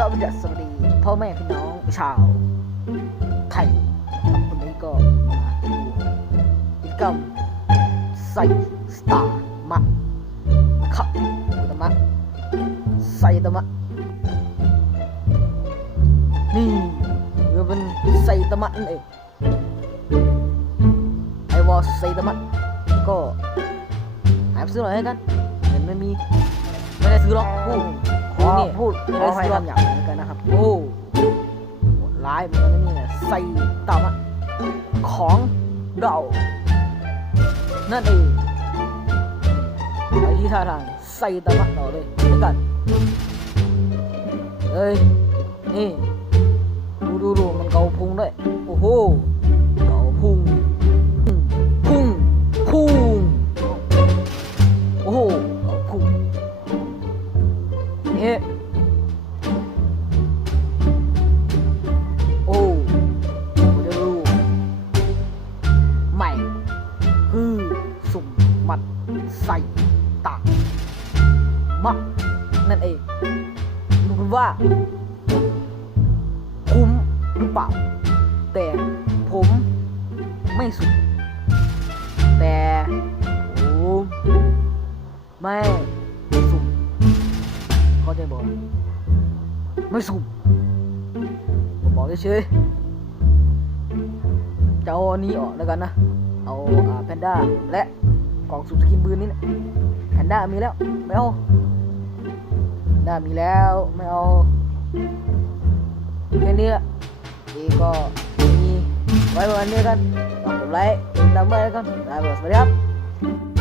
วัสดีสวัสดีพ่อแม่พี่น้องชาวไทยครับวันนี้ก็มาดูกิจกรรมใส่สตาร์มะครับตมะใส่ตมะนี่มันเป็นใส่ตมะนั่นเองไอวอลใส่ตมะก็หาไปซื้อหน่อยให้กันเงินไม่มีไม่ได้ซื้อหรอกพู ดขอนี่พูดไม่ขได้อให้ซื้อหรอกคำหยาบเหมือนกันนะครับ โอ้โหดร้ายเหมือนกันนะเนี่ยใส่ตามะของเรานั่นเองไปที่ท่าทางใส่ตามะต่อเลยด้วยกันเอ้ย นี่ ดูดูดูมันเกาพุงด้วย โอ้โห เกาพุง พุง พุง โอ้โห คือสุ่มมัดใส่ตากมักนั่นเองดูกันว่า คุ้มหรือเปล่า แต่ผมไม่สุ่มแต่ผมไม่สุ่มเข้าใจบอกไม่สุ่มผมบอกเฉยๆจะเอาอันนี้ออกแล้วกันนะ เอาแพนด้าและกล่องสุ่มสกินปืนนี่นะแพนด้ามีแล้วไม่เอาแพนด้ามีแล้วไม่เอาแค่นี้ละนี่ก็มีไว้วันนี้กันฝากกดไลค์ติดตามไว้กันได้สวัสดีครับ